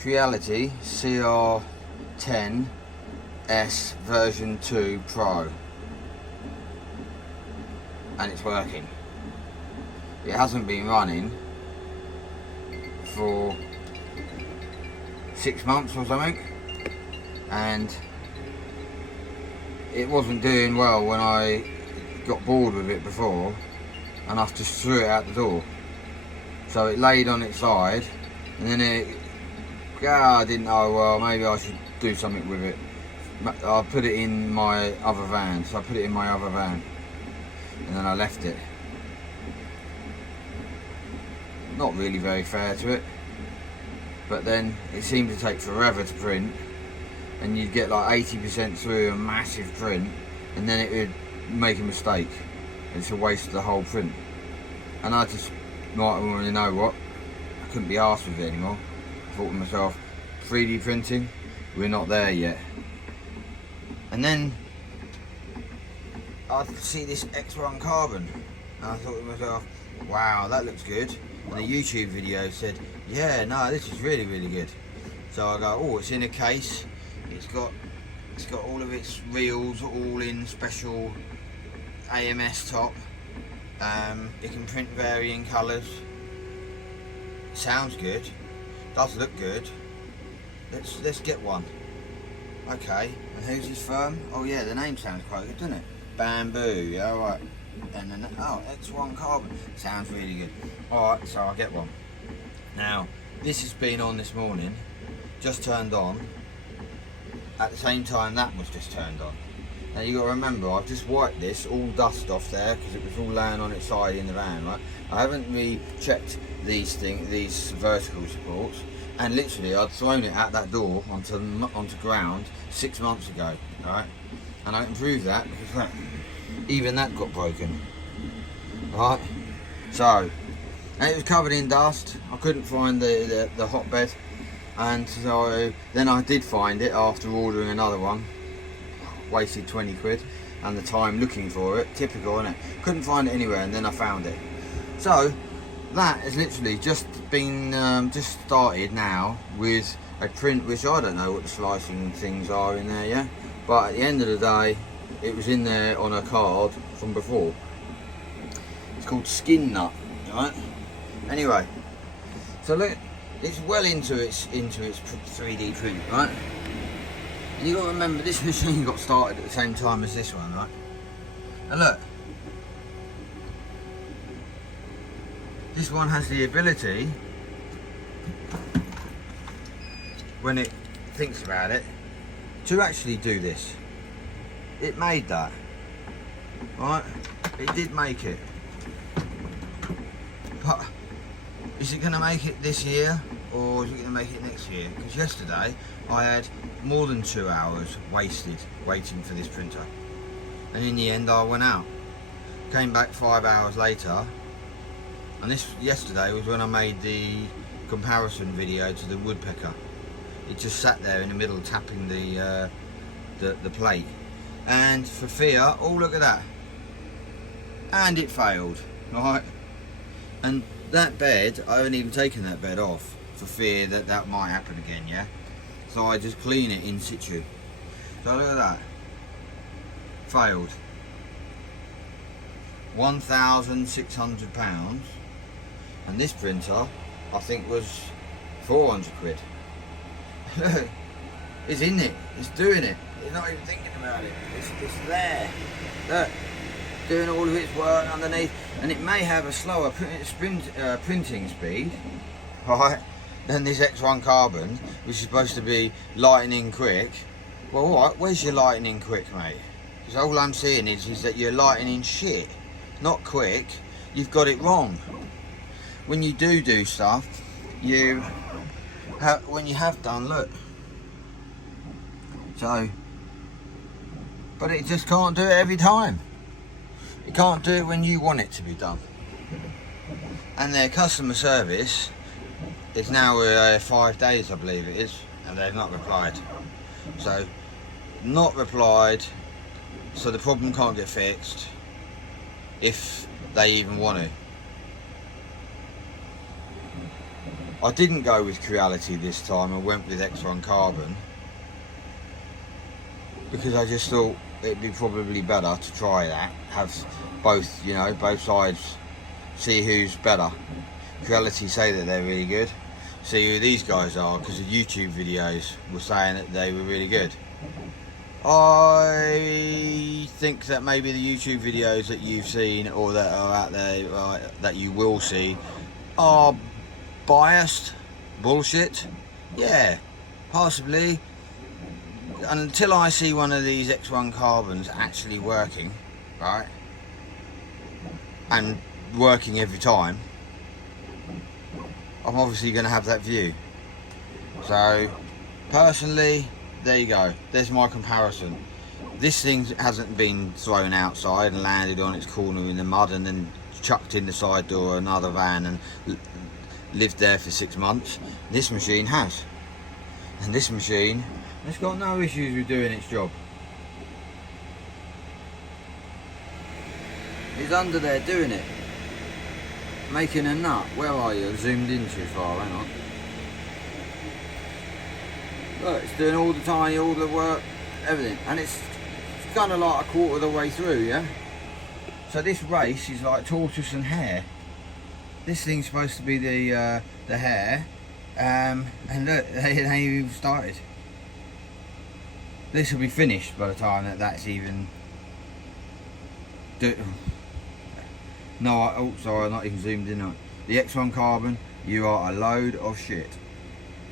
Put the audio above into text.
Creality CR10s version 2 Pro, and it's working. It hasn't been running for 6 months or something, and it wasn't doing well when I got bored with it before, and I just threw it out the door. So it laid on its side, and then I didn't know, well, maybe I should do something with it. I put it in my other van, so I put it in my other van, and then I left it. Not really very fair to it, but then it seemed to take forever to print, and you'd get like 80% through a massive print, and then it would make a mistake. It's a waste of the whole print. And I just might want to know what, I couldn't be arsed with it anymore. I thought to myself, 3D printing, we're not there yet. And then I see this X1 Carbon, and I thought to myself, wow, that looks good. And the YouTube video said, yeah, no, this is really, really good. So I go, oh, it's in a case. It's got all of its reels all in special AMS top. It can print varying colours. Sounds good. Does look good. Let's get one. Okay. And who's this firm? Oh yeah, the name sounds quite good, doesn't it? Bambu. Yeah, all right. And then X1 Carbon. Sounds really good. All right, so I'll get one. Now, this has been on this morning. Just turned on. At the same time that was just turned on. Now you got to remember, I've just wiped this all dust off there because it was all laying on its side in the van, right? I haven't re-checked these vertical supports, and literally I'd thrown it out that door onto ground 6 months ago, right? And I can prove that because look, even that got broken, right? So, and it was covered in dust. I couldn't find the hotbed. And so then I did find it after ordering another one. Wasted 20 quid and the time looking for it. Typical, isn't it? Couldn't find it anywhere, and then I found it. So that has literally just been just started now with a print which I don't know what the slicing things are in there, yeah? But at the end of the day, it was in there on a card from before. It's called Skin Nut, right? Anyway, so look. It's well into its 3D print, right? And you got to remember, this machine got started at the same time as this one, right? And look, this one has the ability, when it thinks about it, to actually do this. It made that, right? It did make it. But is it going to make it this year, or is it going to make it next year? Because yesterday I had more than 2 hours wasted waiting for this printer, and in the end I went out, came back 5 hours later, and this yesterday was when I made the comparison video to the woodpecker. It just sat there in the middle tapping the plate, and for fear, oh look at that, and it failed, right? And that bed, I haven't even taken that bed off for fear that that might happen again, yeah? So I just clean it in situ. So look at that. Failed. £1,600. And this printer, I think, was 400 quid. Look, it's in it. It's doing it. It's not even thinking about it. It's there. Look. Doing all of its work underneath, and it may have a slower printing speed, right, than this X1 Carbon, which is supposed to be lightning quick. Well, alright, where's your lightning quick, mate? Because all I'm seeing is that you're lightning shit, not quick. You've got it wrong. When you do stuff, when you have done, look. So, but it just can't do it every time. You can't do it when you want it to be done. And their customer service is now 5 days, I believe it is, and they've not replied. So, not replied, so the problem can't get fixed if they even want to. I didn't go with Creality this time. I went with X1 Carbon because I just thought it'd be probably better to try that, have both, you know, both sides, see who's better. Creality say that they're really good, see who these guys are, because the YouTube videos were saying that they were really good. I think that maybe the YouTube videos that you've seen or that are out there that you will see are biased, bullshit, yeah, possibly. Until I see one of these X1 Carbons actually working, right, and working every time, I'm obviously going to have that view. So personally, there you go, there's my comparison. This thing hasn't been thrown outside and landed on its corner in the mud and then chucked in the side door of another van and lived there for 6 months. This machine has, and this machine has got no issues with doing its job. It's under there doing it, making a nut. Where are you? Zoomed in too far, hang on. Look, it's doing all the work, everything, and it's kind of like a quarter of the way through, yeah? So this race is like tortoise and hare. This thing's supposed to be the hare, and look, they ain't even started. This will be finished by the time that's even... No, oh sorry, I'm not even zoomed in on it. The X1 Carbon, you are a load of shit.